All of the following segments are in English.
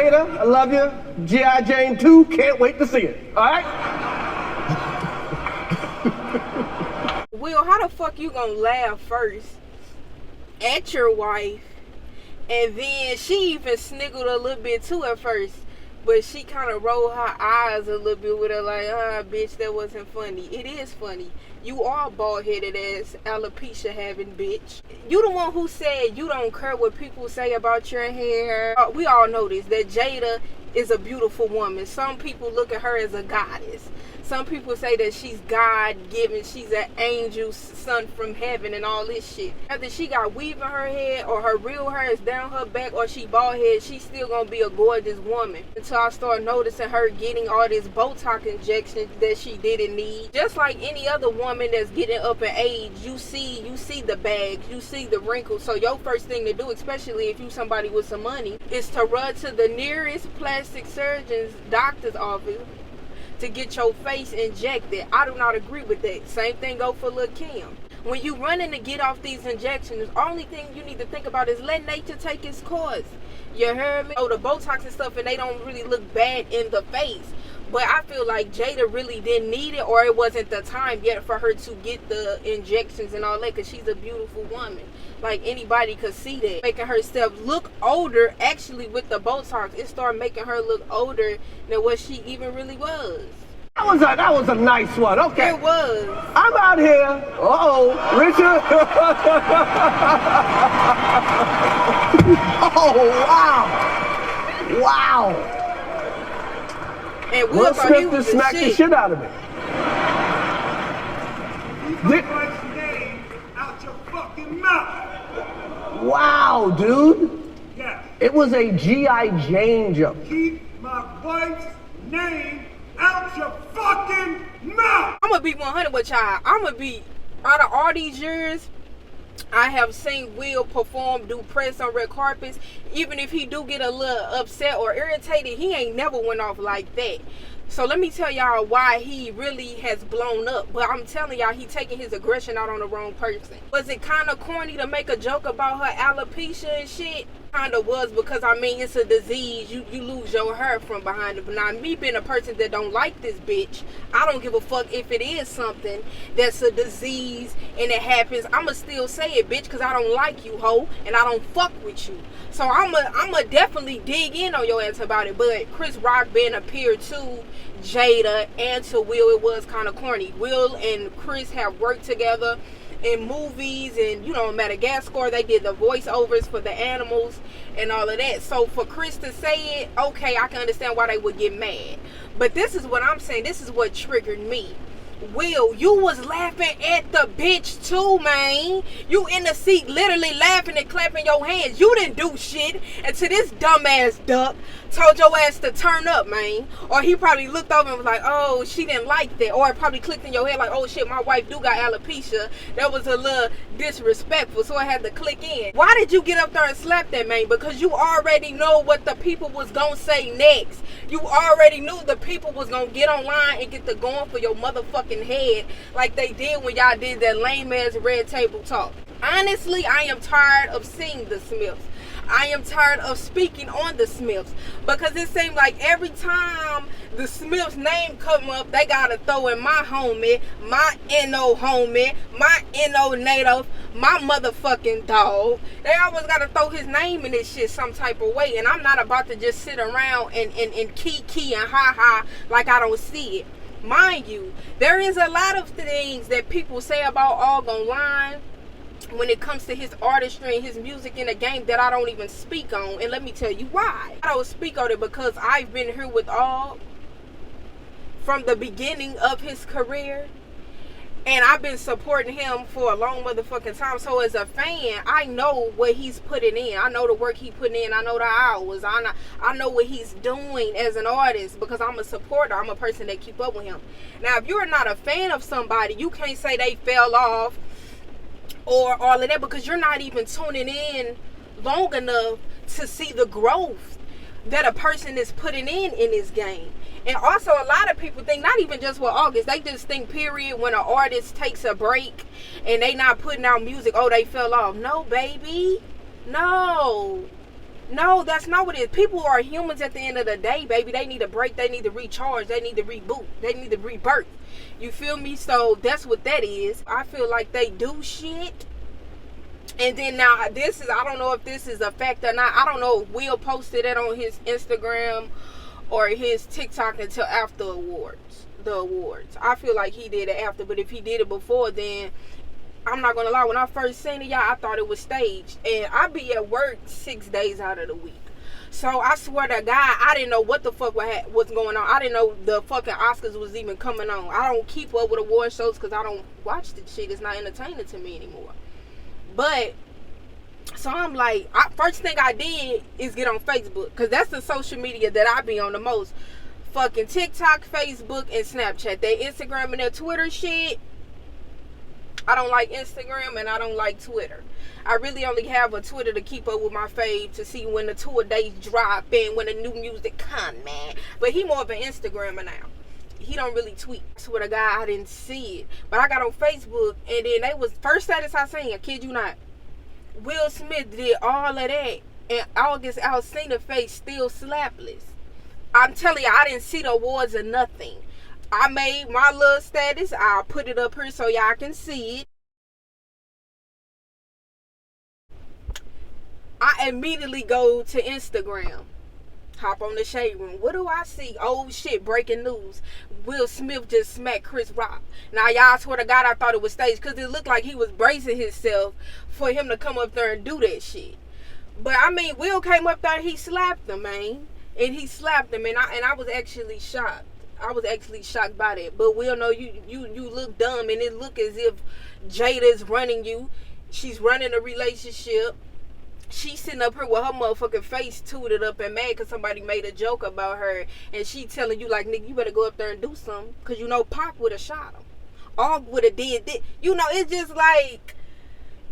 Jada, I love you. G.I. Jane 2, can't wait to see it. All right? Will, how the fuck you gonna laugh first at your wife, and then she even sniggled a little bit too at first, but she kind of rolled her eyes a little bit with her like, bitch, that wasn't funny. It is funny. You are bald-headed ass alopecia having bitch. You the one who said you don't care what people say about your hair. We all know this, that Jada is a beautiful woman. Some people look at her as a goddess. Some people say that she's God-given, she's an angel sent from heaven and all this shit. After she got weave in her head or her real hair is down her back or she bald head, she's still gonna be a gorgeous woman. Until I start noticing her getting all this Botox injections that she didn't need. Just like any other woman that's getting up in age, you see the bags, you see the wrinkles. So your first thing to do, especially if you somebody with some money, is to run to the nearest plastic surgeon's doctor's office to get your face injected. I do not agree with that. Same thing go for Lil' Kim. When you running to get off these injections, the only thing you need to think about is let nature take its course. You heard me? Oh, the Botox and stuff, and they don't really look bad in the face. But I feel like Jada really didn't need it, or it wasn't the time yet for her to get the injections and all that, because she's a beautiful woman. Like, anybody could see that. Making herself look older, actually, with the Botox, it started making her look older than what she even really was. That was a nice one. Okay. It was. I'm out here. Uh-oh, Richard. Oh, wow. Wow. And Will Smith just smacked the shit out of me. Keep my wife's name out your fucking mouth. Wow, dude. Yes. It was a G.I. Jane joke. Keep my wife's name out your fucking mouth. I'm gonna be 100 with y'all. I'm gonna be, out of all these years, I have seen Will perform, do press on red carpets. Even if he do get a little upset or irritated, he ain't never went off like that. So let me tell y'all why he really has blown up. But I'm telling y'all, he taking his aggression out on the wrong person. Was it kind of corny to make a joke about her alopecia and shit? Kind of was, because I mean, it's a disease. You lose your hair from behind it. But now, me being a person that don't like this bitch, I don't give a fuck if it is something that's a disease and it happens. I'ma still say it, bitch, because I don't like you, hoe, and I don't fuck with you. So I'ma definitely dig in on your ass about it. But Chris Rock being a peer to Jada and to Will, it was kind of corny. Will and Chris have worked together in movies, and you know, Madagascar, they did the voiceovers for the animals and all of that. So for Chris to say it, okay, I can understand why they would get mad. But this is what I'm saying, this is what triggered me. Will, you was laughing at the bitch too, man. You in the seat literally laughing and clapping your hands. You didn't do shit until this dumbass duck told your ass to turn up, man. Or he probably looked over and was like, oh, she didn't like that. Or it probably clicked in your head like, oh shit, my wife do got alopecia. That was a little disrespectful, so I had to click in. Why did you get up there and slap that, man? Because you already know what the people was gonna say next. You already knew the people was gonna get online and get the going for your motherfucking head like they did when y'all did that lame ass red table talk. Honestly, I am tired of seeing the Smiths. I am tired of speaking on the Smiths, because it seems like every time the Smiths name come up, they gotta throw in my homie, my NO homie, my NO native, my motherfucking dog. They always gotta throw his name in this shit some type of way, and I'm not about to just sit around and key and ha like I don't see it. Mind you, there is a lot of things that people say about Og online when it comes to his artistry and his music in the game that I don't even speak on. And let me tell you why. I don't speak on it because I've been here with Og from the beginning of his career, and I've been supporting him for a long motherfucking time. So as a fan, I know what he's putting in. I know the work he putting in. I know the hours. I know what he's doing as an artist, because I'm a supporter. I'm a person that keep up with him. Now, if you're not a fan of somebody, you can't say they fell off or all of that, because you're not even tuning in long enough to see the growth that a person is putting in this game. And also, a lot of people think, not even just with August, they just think, period, when an artist takes a break and they not putting out music, oh, they fell off. No, baby. No. No, that's not what it is. People are humans at the end of the day, baby. They need a break. They need to recharge. They need to reboot. They need to rebirth. You feel me? So that's what that is. I feel like they do shit. And then now this is, I don't know if this is a fact or not. I don't know if Will posted it on his Instagram or his TikTok until after the awards. I feel like he did it after, but if he did it before, then I'm not gonna lie, when I first seen it, y'all, I thought it was staged. And I be at work 6 days out of the week. So I swear to God, I didn't know what the fuck was going on. I didn't know the fucking Oscars was even coming on. I don't keep up with award shows because I don't watch the shit. It's not entertaining to me anymore. But so I'm like, first thing I did is get on Facebook, because that's the social media that I be on the most. Fucking TikTok, Facebook, and Snapchat. They Instagram and their Twitter shit. I don't like Instagram and I don't like Twitter. I really only have a Twitter to keep up with my fave, to see when the tour dates drop and when the new music come, man. But he more of an Instagrammer now. He don't really tweet. I swear to God, I didn't see it. But I got on Facebook, and then they was first status I seen, I kid you not, Will Smith did all of that, and August Alsina face still slapless. I'm telling you, I didn't see the awards or nothing. I made my little status. I'll put it up here so y'all can see it. I immediately go to Instagram. Hop on the Shade Room. What do I see? Oh shit, breaking news. Will Smith just smacked Chris Rock. Now y'all, swear to God, I thought it was staged, because it looked like he was bracing himself for him to come up there and do that shit. But I mean, Will came up there, he slapped him, man. And he slapped him, and I was actually shocked. I was actually shocked by that. But Will, know you look dumb, and it look as if Jada is running you. She's running a relationship. She's sitting up here with her motherfucking face tooted up and mad because somebody made a joke about her, and she telling you like, nigga, you better go up there and do something, because you know Pac would have shot him. Og would have did this. You know, it's just like,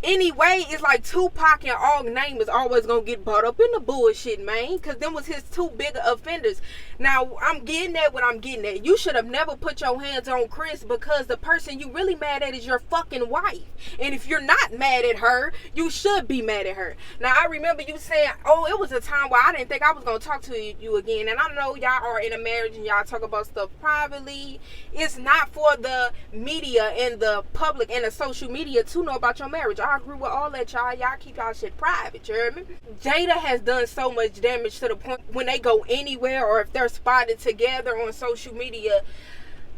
anyway, it's like Tupac and Og name is always gonna get brought up in the bullshit, man, because them was his two bigger offenders. Now, I'm getting at what I'm getting at. You should have never put your hands on Chris, because the person you really mad at is your fucking wife. And if you're not mad at her, you should be mad at her. Now, I remember you saying, oh, it was a time where I didn't think I was gonna talk to you again. And I know y'all are in a marriage and y'all talk about stuff privately. It's not for the media and the public and the social media to know about your marriage. I agree with all that, y'all. Y'all keep y'all shit private, you hear me? Jada has done so much damage to the point when they go anywhere, or if they're spotted together on social media,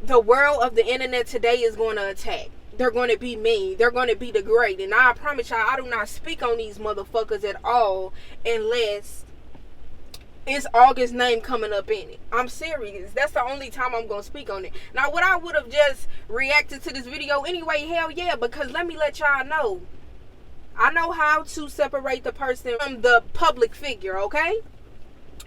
the world of the internet today is going to attack. They're going to be mean. They're going to be degraded. And I promise y'all, I do not speak on these motherfuckers at all unless it's August's name coming up in it. I'm serious. That's the only time I'm going to speak on it. Now, would I would have just reacted to this video anyway? Hell yeah, because let me let y'all know, I know how to separate the person from the public figure, okay?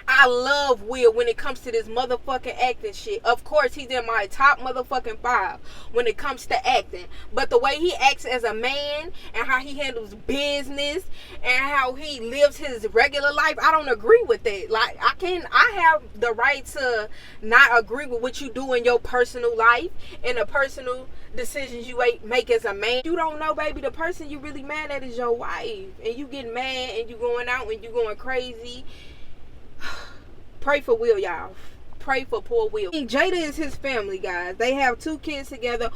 I love Will when it comes to this motherfucking acting shit. Of course, he's in my top motherfucking 5 when it comes to acting. But the way he acts as a man, and how he handles business, and how he lives his regular life, I don't agree with that. Like, I have the right to not agree with what you do in your personal life and the personal decisions you make as a man. You don't know, baby, the person you really mad at is your wife. And you get mad and you going out and you going crazy. Pray for Will, y'all. Pray for poor Will. Jada is his family, guys. They have 2 kids together.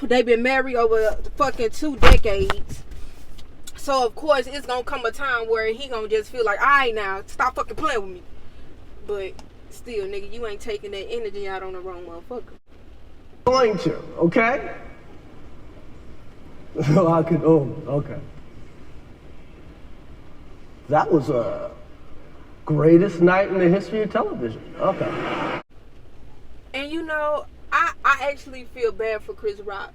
They've been married over fucking 2 decades. So, of course, it's going to come a time where he going to just feel like, all right, now, stop fucking playing with me. But still, nigga, you ain't taking that energy out on the wrong motherfucker. Going to, okay? Okay. That was greatest night in the history of television. Okay. And you know, I actually feel bad for Chris Rock,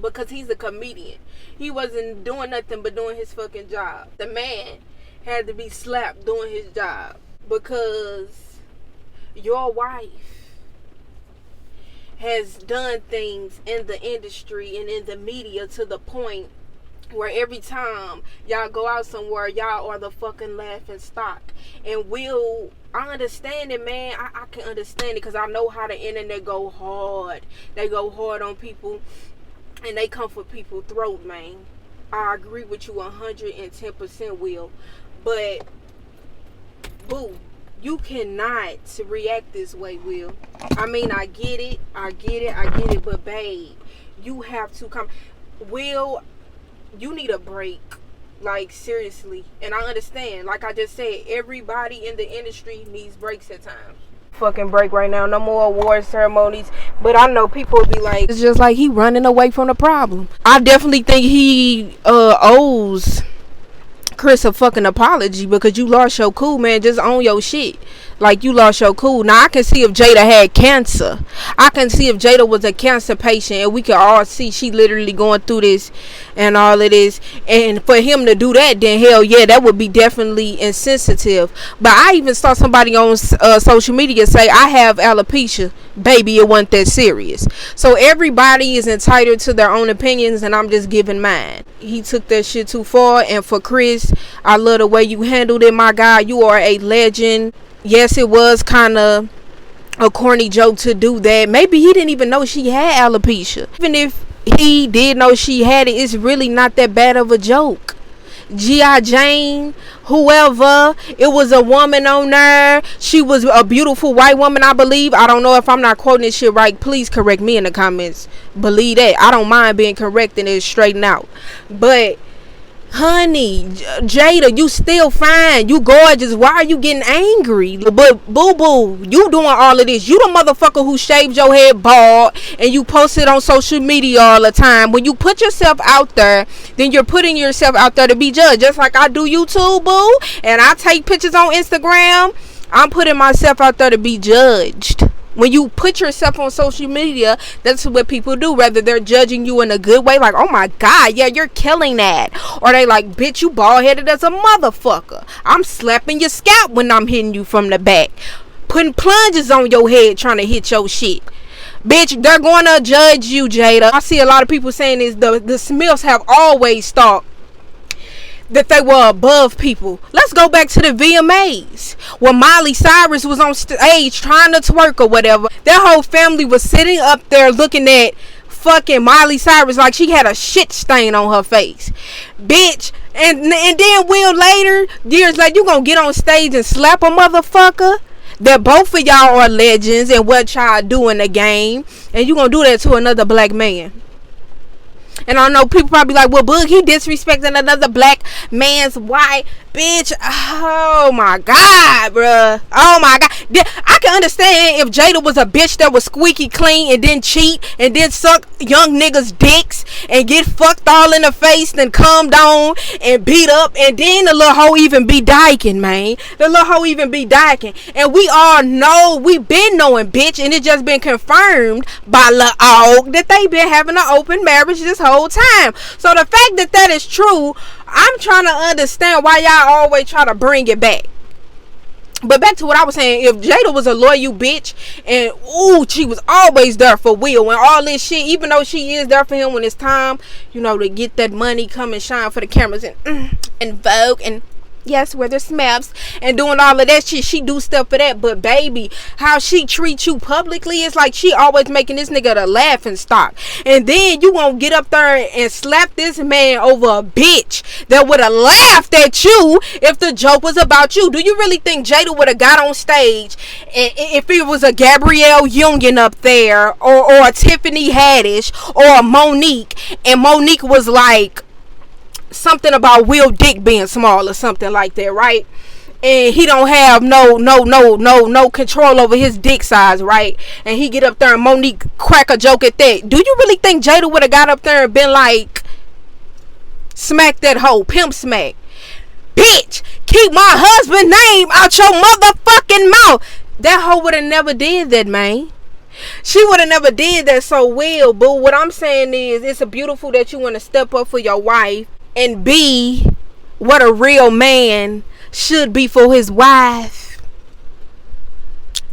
because he's a comedian. He wasn't doing nothing but doing his fucking job. The man had to be slapped doing his job, because your wife has done things in the industry and in the media to the point where every time y'all go out somewhere, y'all are the fucking laughing stock. And Will, I understand it, man. I can understand it, because I know how the internet go hard. They go hard on people, and they come for people's throat, man. I agree with you 110%, Will. But boo, you cannot react this way, Will. I mean, I get it, but babe, you have to come. Will, you need a break. Like, seriously. And I understand, like I just said, everybody in the industry needs breaks at times. Fucking break right now, no more award ceremonies. But I know people will be like, it's just like he running away from the problem. I definitely think he owes Chris a fucking apology, because you lost your cool, man. Just own your shit. Like, you lost your cool. Now, I can see if Jada had cancer. I can see if Jada was a cancer patient, and we can all see she literally going through this and all of this. And for him to do that, then hell yeah, that would be definitely insensitive. But I even saw somebody on social media say, I have alopecia. Baby, it wasn't that serious. So everybody is entitled to their own opinions, and I'm just giving mine. He took that shit too far. And for Chris, I love the way you handled it, my guy. You are a legend. Yes, it was kind of a corny joke to do that. Maybe he didn't even know she had alopecia. Even if he did know she had it, it's really not that bad of a joke. G.I. Jane, whoever, it was a woman on there. She was a beautiful white woman, I believe. I don't know if I'm not quoting this shit right. Please correct me in the comments. Believe that. I don't mind being corrected and straightened out. But honey, Jada, you still fine. You gorgeous. Why are you getting angry? But boo-boo, you doing all of this. You the motherfucker who shaved your head bald and you post it on social media all the time. When you put yourself out there, then you're putting yourself out there to be judged. Just like I do YouTube, boo. And I take pictures on Instagram. I'm putting myself out there to be judged. When you put yourself on social media, that's what people do. Whether they're judging you in a good way, like, oh my God, yeah, you're killing that. Or they like, bitch, you bald-headed as a motherfucker. I'm slapping your scalp when I'm hitting you from the back. Putting plunges on your head trying to hit your shit. Bitch, they're going to judge you, Jada. I see a lot of people saying this. The Smiths have always thought that they were above people. Let's go back to the VMAs when Miley Cyrus was on stage trying to twerk or whatever. Their whole family was sitting up there looking at fucking Miley Cyrus like she had a shit stain on her face. Bitch. And then Will later, years later, you gonna get on stage and slap a motherfucker? That both of y'all are legends and what y'all do in the game, and you gonna do that to another black man. And I know people probably like, well, Boog, he disrespecting another black man's wife. Bitch, oh my God, bruh. Oh my God. I can understand if Jada was a bitch that was squeaky clean and didn't cheat and didn't suck young niggas' dicks and get fucked all in the face and calm down and beat up, and then the little hoe even be dyking, man. The little hoe even be dyking. And we all know, we been knowing, bitch, and it just been confirmed by Lil Og that they been having an open marriage this whole time. So the fact that that is true, I'm trying to understand why y'all always try to bring it back. But back to what I was saying, if Jada was a loyal bitch and she was always there for Will and all this shit, even though she is there for him when it's time, you know, to get that money, come and shine for the cameras and Vogue and yes, where there's snaps and doing all of that shit, she do stuff for that. But baby, how she treats you publicly, it's like she always making this nigga the laughing stock. And then you won't get up there and slap this man over a bitch that would have laughed at you if the joke was about you. Do you really think Jada would have got on stage if it was a Gabrielle Union up there or a Tiffany Haddish or a Monique, and Monique was like something about Will dick being small or something like that, right? And he don't have no control over his dick size, right? And he get up there and Monique crack a joke at that. Do you really think Jada would have got up there and been like, smack that hoe, pimp smack? Bitch, keep my husband's name out your motherfucking mouth. That hoe would have never did that, man. She would have never did that. So Will, boo, what I'm saying is, it's a beautiful that you want to step up for your wife and be what a real man should be for his wife.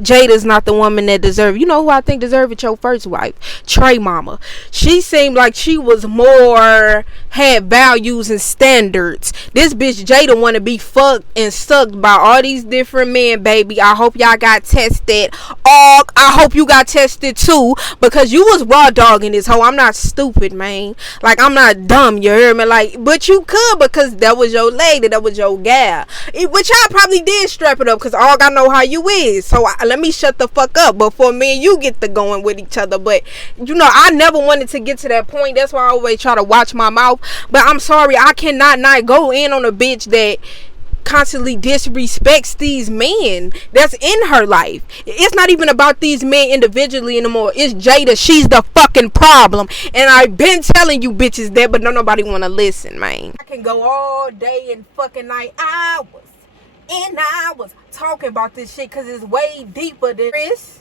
Jada's not the woman that deserve. You know who I think deserve it? Your first wife, Trey mama. She seemed like she was more, had values and standards. This bitch Jada want to be fucked and sucked by all these different men, baby. I hope y'all got tested. I hope you got tested too, because you was raw dogging this hoe. I'm not stupid, man. Like, I'm not dumb, you hear me? Like, but you could, because that was your lady, that was your gal. Which I probably did strap it up, because all I know how you is. So let me shut the fuck up before me and you get to going with each other. But you know, I never wanted to get to that point. That's why I always try to watch my mouth. But I'm sorry, I cannot not go in on a bitch that constantly disrespects these men that's in her life. It's not even about these men individually anymore. It's Jada. She's the fucking problem. And I've been telling you bitches that, but nobody want to listen, man. I can go all day and fucking night, hours talking about this shit, because it's way deeper than this.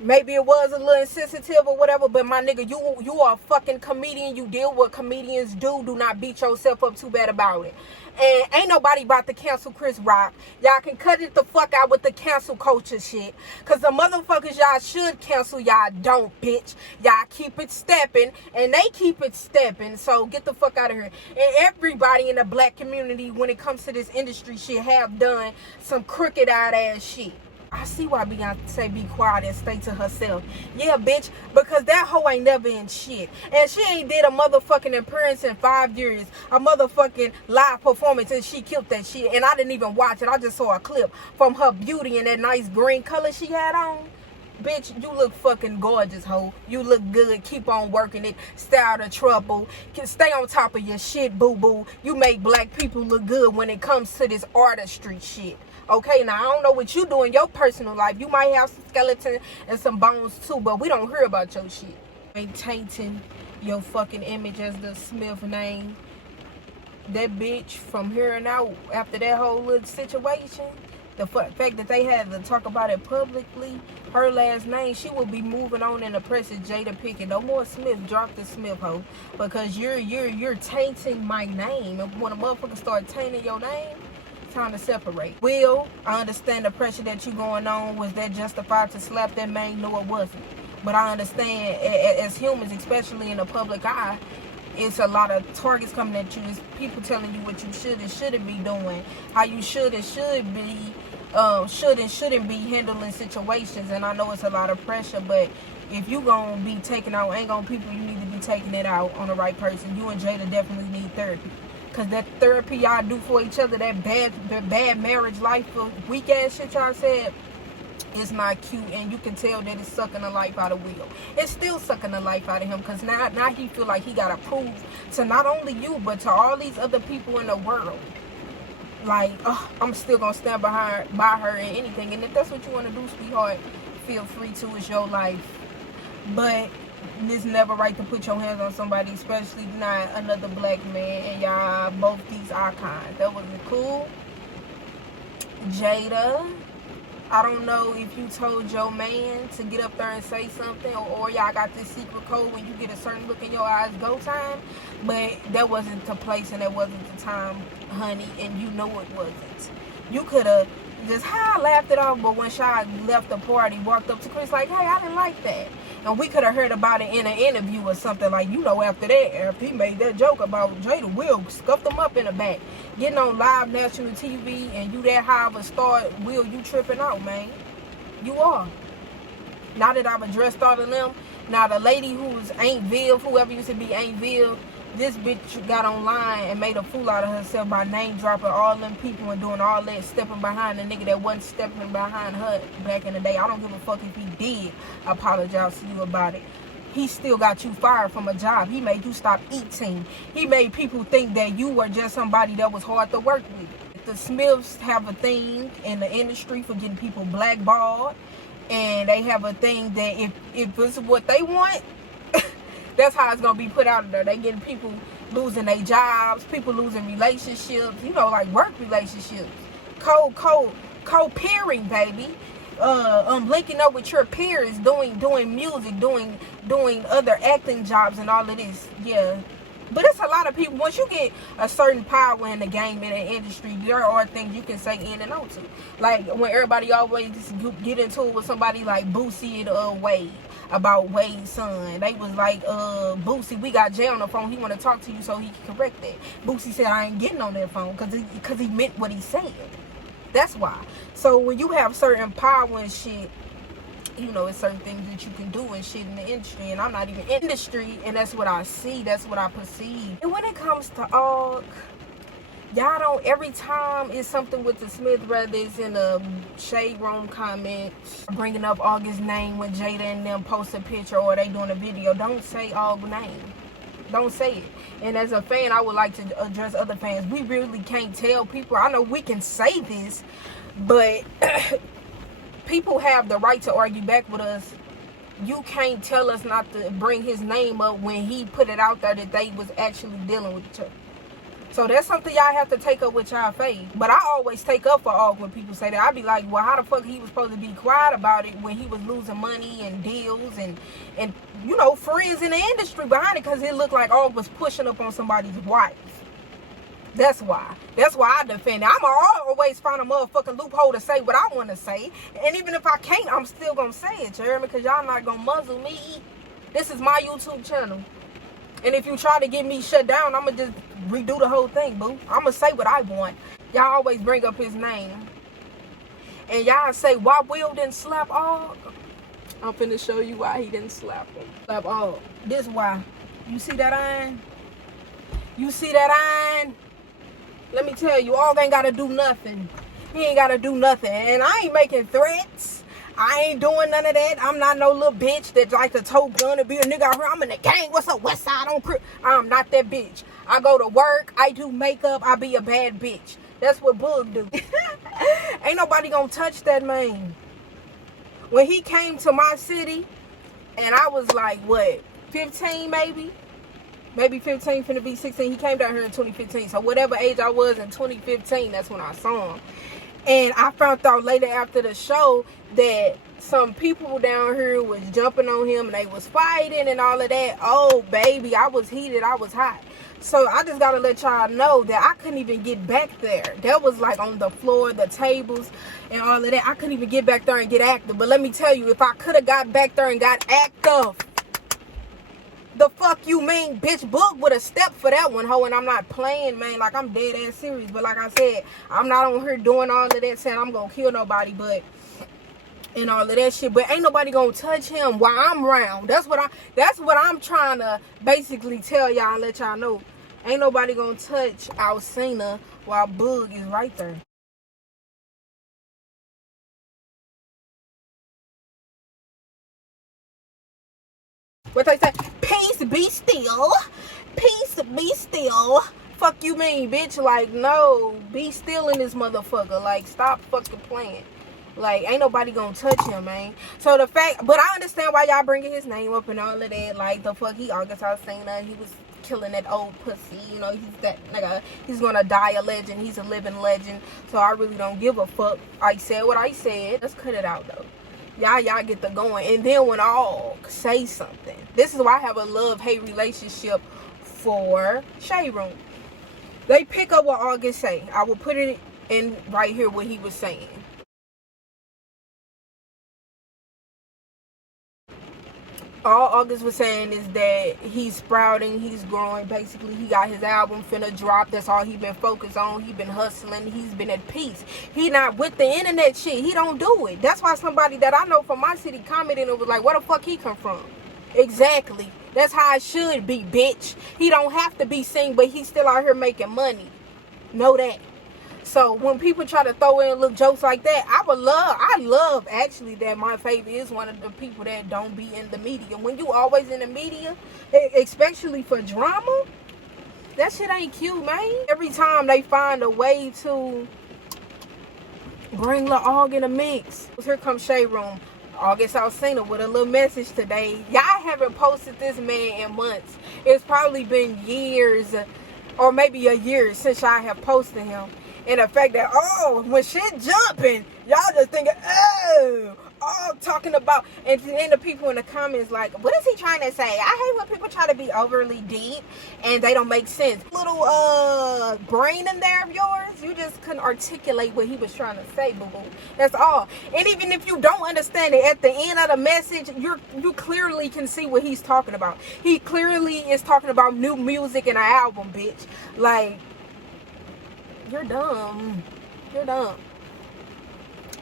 Maybe it was a little insensitive or whatever, but my nigga, you are a fucking comedian. You deal with what comedians do. Do not beat yourself up too bad about it. And ain't nobody about to cancel Chris Rock. Y'all can cut it the fuck out with the cancel culture shit. Because the motherfuckers y'all should cancel, y'all don't, bitch. Y'all keep it stepping, and they keep it stepping. So get the fuck out of here. And everybody in the black community, when it comes to this industry shit, have done some crooked-eyed ass shit. I see why Beyonce be quiet and stay to herself. Yeah, bitch, because that hoe ain't never in shit. And she ain't did a motherfucking appearance in 5 years. A motherfucking live performance, and she killed that shit. And I didn't even watch it. I just saw a clip from her beauty and that nice green color she had on. Bitch, you look fucking gorgeous, hoe. You look good. Keep on working it. Stay out of trouble. Stay on top of your shit, boo-boo. You make black people look good when it comes to this artistry shit. Okay, now I don't know what you do in your personal life. You might have some skeleton and some bones too, but we don't hear about your shit. Ain't tainting your fucking image as the Smith name. That bitch from here and out, after that whole little situation, the fact that they had to talk about it publicly, her last name, she will be moving on in the press as Jada Pinkett. No more Smith. Drop the Smith, hoe, because you're tainting my name. And when a motherfucker start tainting your name, time to separate. Will, I understand the pressure that you going on. Was that justified to slap that man? No, it wasn't. But I understand, as humans, especially in the public eye, it's a lot of targets coming at you. It's people telling you what you should and shouldn't be doing, how you should and shouldn't be handling situations. And I know it's a lot of pressure, but if you gonna be taking out ain't gonna people, you need to be taking it out on the right person. You and Jada definitely need therapy. Because that therapy y'all do for each other, that bad marriage life of weak ass shit y'all said, is not cute. And you can tell that it's sucking the life out of Will. It's still sucking the life out of him, because now he feel like he got to prove to not only you, but to all these other people in the world. Like, I'm still going to stand by her in anything. And if that's what you want to do, sweetheart, feel free to. It's your life. But it's never right to put your hands on somebody, especially not another black man, and y'all both these icons. That wasn't cool. Jada, I don't know if you told your man to get up there and say something, or y'all got this secret code when you get a certain look in your eyes, go time, but that wasn't the place and that wasn't the time, honey, and you know it wasn't. You could have just laughed it off, but when Shy left the party, walked up to Chris like, hey, I didn't like that. And we could have heard about it in an interview or something, like, you know, after that, after he made that joke about Jada, Will scuffed him up in the back. Getting on live national TV and you that high of a star, Will, you tripping out, man. You are. Now that I've addressed all of them, now the lady who was Aunt Viv, whoever used to be Aunt Viv, this bitch got online and made a fool out of herself by name dropping all them people and doing all that, stepping behind the nigga that wasn't stepping behind her back in the day. I don't give a fuck if he did apologize to you about it. He still got you fired from a job. He made you stop eating. He made people think that you were just somebody that was hard to work with. The Smiths have a thing in the industry for getting people blackballed, and they have a thing that if it's what they want, that's how it's going to be put out there. They getting people losing their jobs, people losing relationships, you know, like work relationships. Co-peering, baby. Linking up with your peers, doing music, doing other acting jobs and all of this. Yeah, But it's a lot of people, once you get a certain power in the game, in the industry, there are things you can say in and out to. Like when everybody always get into it with somebody like Boosie and Wade about Wade's son. They was like, Boosie, we got Jay on the phone. He want to talk to you so he can correct that. Boosie said, I ain't getting on that phone because he meant what he said. That's why. So when you have certain power and shit, you know, it's certain things that you can do and shit in the industry, and I'm not even in the industry, and that's what I see, that's what I perceive. And when it comes to y'all don't, every time it's something with the Smith brothers in the Shade Room comments, bringing up Aug's name when Jada and them post a picture or they doing a video, don't say Aug's name. Don't say it. And as a fan, I would like to address other fans. We really can't tell people. I know we can say this, but people have the right to argue back with us. You can't tell us not to bring his name up when he put it out there that they was actually dealing with each other. So that's something y'all have to take up with y'all faith. But I always take up for Og when people say that. I be like, well, how the fuck he was supposed to be quiet about it when he was losing money and deals and you know, friends in the industry behind it, because it looked like Og was pushing up on somebody's wife. That's why I defend it. I'm always find a motherfucking loophole to say what I want to say. And even if I can't, I'm still going to say it, you hear me? Because y'all not going to muzzle me. This is my YouTube channel. And if you try to get me shut down, I'm going to just redo the whole thing, boo. I'm going to say what I want. Y'all always bring up his name. And y'all say, why Will didn't slap Og? I'm finna show you why he didn't slap him. Slap Og. This why. You see that iron? You see that iron? Let me tell you, Og ain't got to do nothing. He ain't got to do nothing. And I ain't making threats. I ain't doing none of that. I'm not no little bitch that like to tote gun and be a nigga out here. I'm in the gang. What's up, West Side on Crip? I'm not that bitch. I go to work. I do makeup. I be a bad bitch. That's what Boog do. Ain't nobody gonna touch that man. When he came to my city, and I was like, what, 15 maybe? Maybe 15, finna be 16. He came down here in 2015. So whatever age I was in 2015, that's when I saw him. And I found out later after the show that some people down here was jumping on him and they was fighting and all of that. Oh, baby, I was heated. I was hot. So I just got to let y'all know that I couldn't even get back there. That was like on the floor, the tables and all of that. I couldn't even get back there and get active. But let me tell you, if I could have got back there and got active, the fuck you mean, bitch? Boog would have stepped for that one, ho. And I'm not playing, man. Like, I'm dead ass serious. But like I said, I'm not on here doing all of that saying I'm gonna kill nobody, but and all of that shit. But ain't nobody gonna touch him while I'm around. That's what I'm trying to basically tell y'all and let y'all know. Ain't nobody gonna touch Alcina while Boog is right there. What they say? Peace be still. Peace be still. Fuck you mean, bitch? Like, no. Be still in this motherfucker. Like, stop fucking playing. Like, ain't nobody gonna touch him, man. So the fact, but I understand why y'all bringing his name up and all of that. Like, the fuck, he August Alsina, he was killing that old pussy. You know, he's that nigga. He's gonna die a legend. He's a living legend. So I really don't give a fuck. I said what I said. Let's cut it out, though. Y'all get the going. And then when all say something, this is why I have a love-hate relationship for Shade Room. They pick up what August say. I will put it in right here what he was saying. All August was saying is that he's sprouting, he's growing. Basically, he got his album finna drop. That's all he been focused on. He been hustling. He's been at peace. He not with the internet shit. He don't do it. That's why somebody that I know from my city commented and was like, where the fuck he come from? Exactly. That's how it should be, bitch. He don't have to be seen, but he's still out here making money. Know that. So when people try to throw in little jokes like that, I love actually that my favorite is one of the people that don't be in the media. When you always in the media, especially for drama, that shit ain't cute, man. Every time they find a way to bring Lil Og in a mix. Here comes Shade Room. August Alsina with a little message today. Y'all haven't posted this man in months. It's probably been years or maybe a year since I have posted him. And the fact that, oh, when shit jumping, y'all just thinking, oh, talking about about? And then the people in the comments like, what is he trying to say? I hate when people try to be overly deep and they don't make sense. Little brain in there of yours, you just couldn't articulate what he was trying to say, boo-boo. That's all. And even if you don't understand it, at the end of the message, you clearly can see what he's talking about. He clearly is talking about new music and an album, bitch. Like, you're dumb. You're dumb.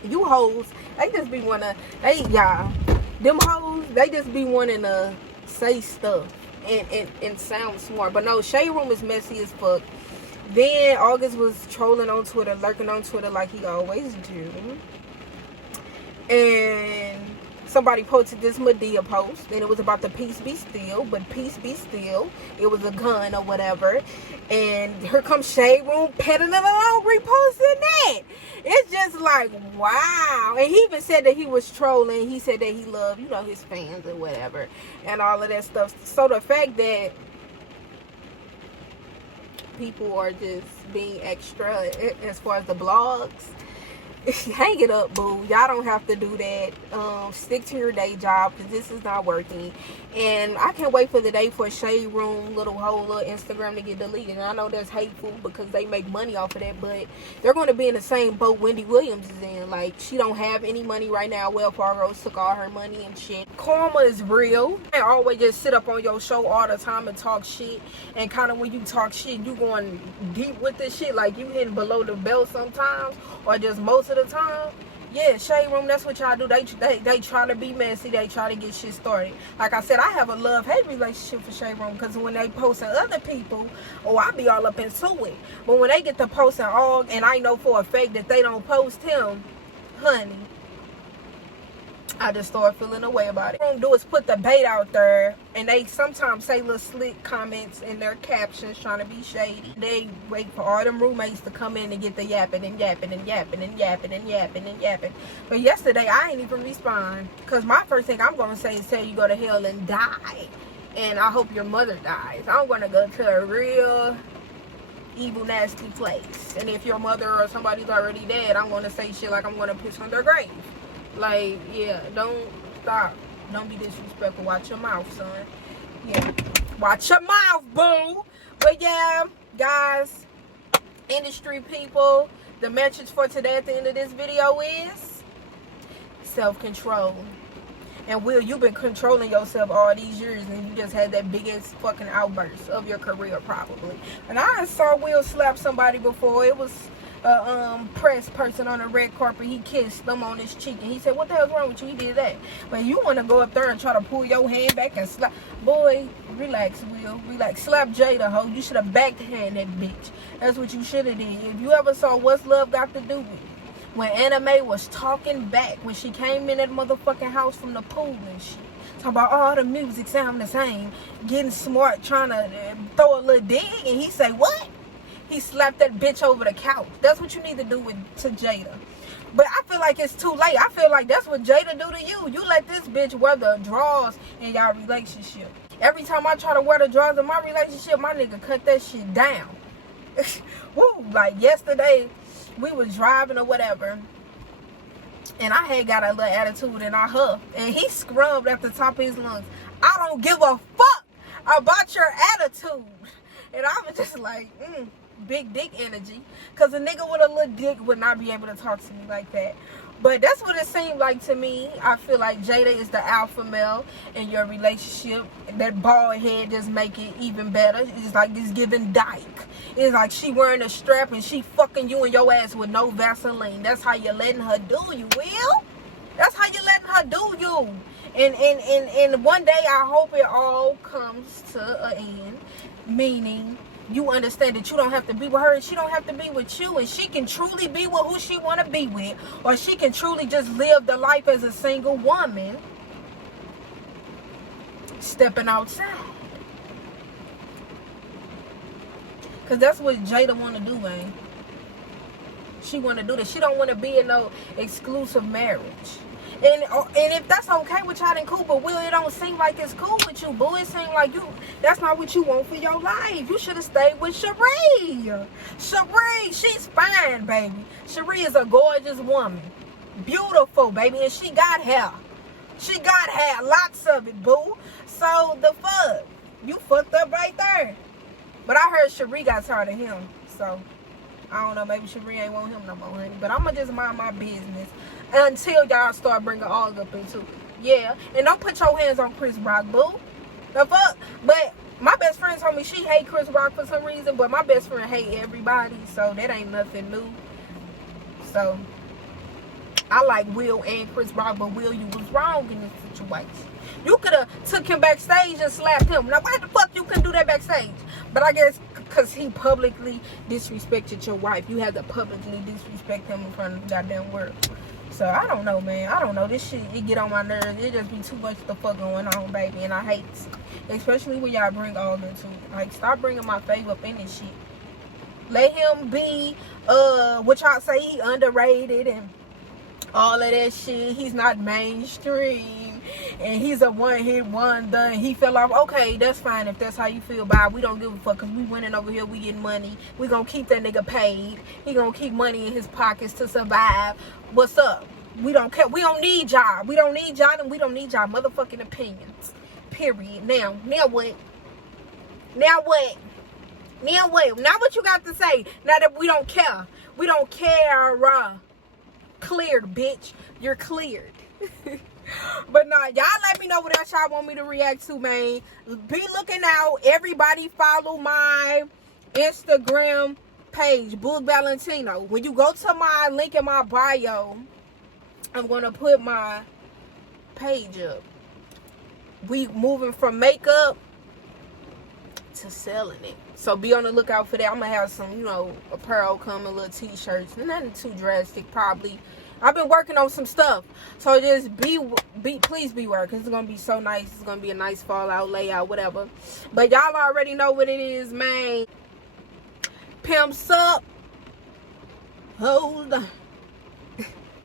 You hoes, they just be wanna, them hoes, they just be wanting to say stuff and sound smart. But no, Shade Room is messy as fuck. Then August was trolling on Twitter, lurking on Twitter like he always do. And somebody posted this Madea post, and it was about the peace be still, but peace be still, it was a gun or whatever. And here comes Shade Room petting it along, reposting that. It's just like, wow. And he even said that he was trolling. He said that he loved, his fans or whatever, and all of that stuff. So the fact that people are just being extra as far as the blogs, hang it up, boo. Y'all don't have to do that. Stick to your day job, because this is not working. And I can't wait for the day for Shade Room little Instagram to get deleted. And I know that's hateful because they make money off of that, but they're going to be in the same boat Wendy Williams is in. Like, she don't have any money right now. Wells Fargo took all her money and shit. Karma is real. You can't always just sit up on your show all the time and talk shit. And kind of when you talk shit, you going deep with this shit. Like, you hitting below the belt sometimes, or just most of the time. Yeah, Shade Room, that's what y'all do. They try to be messy. They try to get shit started. Like I said, I have a love-hate relationship for Shade Room, because when they post on other people, I be all up into it. But when they get to posting all, and I know for a fact that they don't post him, honey, I just start feeling a way about it. What they do is put the bait out there, and they sometimes say little slick comments in their captions trying to be shady. They wait for all them roommates to come in and get the yapping and yapping and yapping and yapping and yapping and yapping. But yesterday, I ain't even respond, because my first thing I'm going to say is tell you go to hell and die. And I hope your mother dies. I'm going to go to a real evil, nasty place. And if your mother or somebody's already dead, I'm going to say shit like I'm going to piss on their grave. Like, yeah, don't stop. Don't be disrespectful. Watch your mouth, son. Yeah, watch your mouth, boo. But yeah, guys, industry people, the message for today at the end of this video is self-control. And Will, you've been controlling yourself all these years, and you just had that biggest fucking outburst of your career, probably. And I saw Will slap somebody before. It was a press person on a red carpet. He kissed them on his cheek, and he said, what the hell's wrong with you? He did that. But you want to go up there and try to pull your hand back and slap. Boy, relax, Will. Relax. Slap Jada, ho. You should have backhand that bitch. That's what you should have did. If you ever saw What's Love Got to Do With It, when Anime was talking back, when she came in that motherfucking house from the pool and shit, talking about all the music sound the same, getting smart, trying to throw a little dig, and he say, what? He slapped that bitch over the couch. That's what you need to do to Jada. But I feel like it's too late. I feel like that's what Jada do to you. You let this bitch wear the drawers in y'all relationship. Every time I try to wear the drawers in my relationship, my nigga cut that shit down. Woo! Like yesterday, we was driving or whatever, and I had got a little attitude, and I huffed, and he scrubbed at the top of his lungs. I don't give a fuck about your attitude. And I was just like, big dick energy, because a nigga with a little dick would not be able to talk to me like that. But that's what it seemed like to me. I feel like Jada is the alpha male in your relationship. That bald head just make it even better. It's like it's giving dyke. It's like she wearing a strap and she fucking you in your ass with no Vaseline. That's how you're letting her do you, Will. That's how you're letting her do you. And one day I hope it all comes to an end. Meaning, you understand that you don't have to be with her and she don't have to be with you, and she can truly be with who she want to be with, or she can truly just live the life as a single woman stepping outside. Because that's what Jada want to do, man. She want to do this. She don't want to be in no exclusive marriage. And if that's okay with y'all, then cool. But Will, it don't seem like it's cool with you, boo. It seems like that's not what you want for your life. You should have stayed with Cherie. Cherie, she's fine, baby. Cherie is a gorgeous woman. Beautiful, baby. And she got hair. She got hair, lots of it, boo. So the fuck, you fucked up right there. But I heard Cherie got tired of him, so I don't know. Maybe Cherie ain't want him no more, honey. But I'ma just mind my business until y'all start bringing all up into it. Yeah, and don't put your hands on Chris Rock, boo. The fuck. But my best friend told me she hate Chris Rock for some reason, but my best friend hate everybody, so that ain't nothing new. So I like Will and Chris Rock, but Will, you was wrong in this situation. You could have took him backstage and slapped him. Now, why the fuck you couldn't do that backstage? But I guess because he publicly disrespected your wife, you had to publicly disrespect him in front of the goddamn world. So, I don't know, man. I don't know. This shit, it get on my nerves. It just be too much the fuck going on, baby. And I hate it. Especially when y'all bring all into it. Like, stop bringing my fave up in this shit. Let him be, what y'all say, he underrated and all of that shit. He's not mainstream. And he's a one-hit wonder. He fell off. Okay, that's fine if that's how you feel. Bye. We don't give a fuck because we winning over here. We getting money. We gonna keep that nigga paid. He gonna keep money in his pockets to survive. What's up? We don't care. We don't need y'all. We don't need y'all and we don't need y'all motherfucking opinions. Period. Now what? Now what? Now what? Now what you got to say? Now that we don't care. We don't care. Cleared, bitch. You're cleared. But nah, y'all let me know what else y'all want me to react to, man. Be looking out. Everybody follow my Instagram page, Boog Valentino. When you go to my link in my bio, I'm going to put my page up. We moving from makeup to selling it. So be on the lookout for that. I'm going to have some, apparel coming, little t-shirts. Nothing too drastic, probably. I've been working on some stuff. So just please beware, because it's going to be so nice. It's going to be a nice fallout, layout, whatever. But y'all already know what it is, man. Pimps up. Hold on.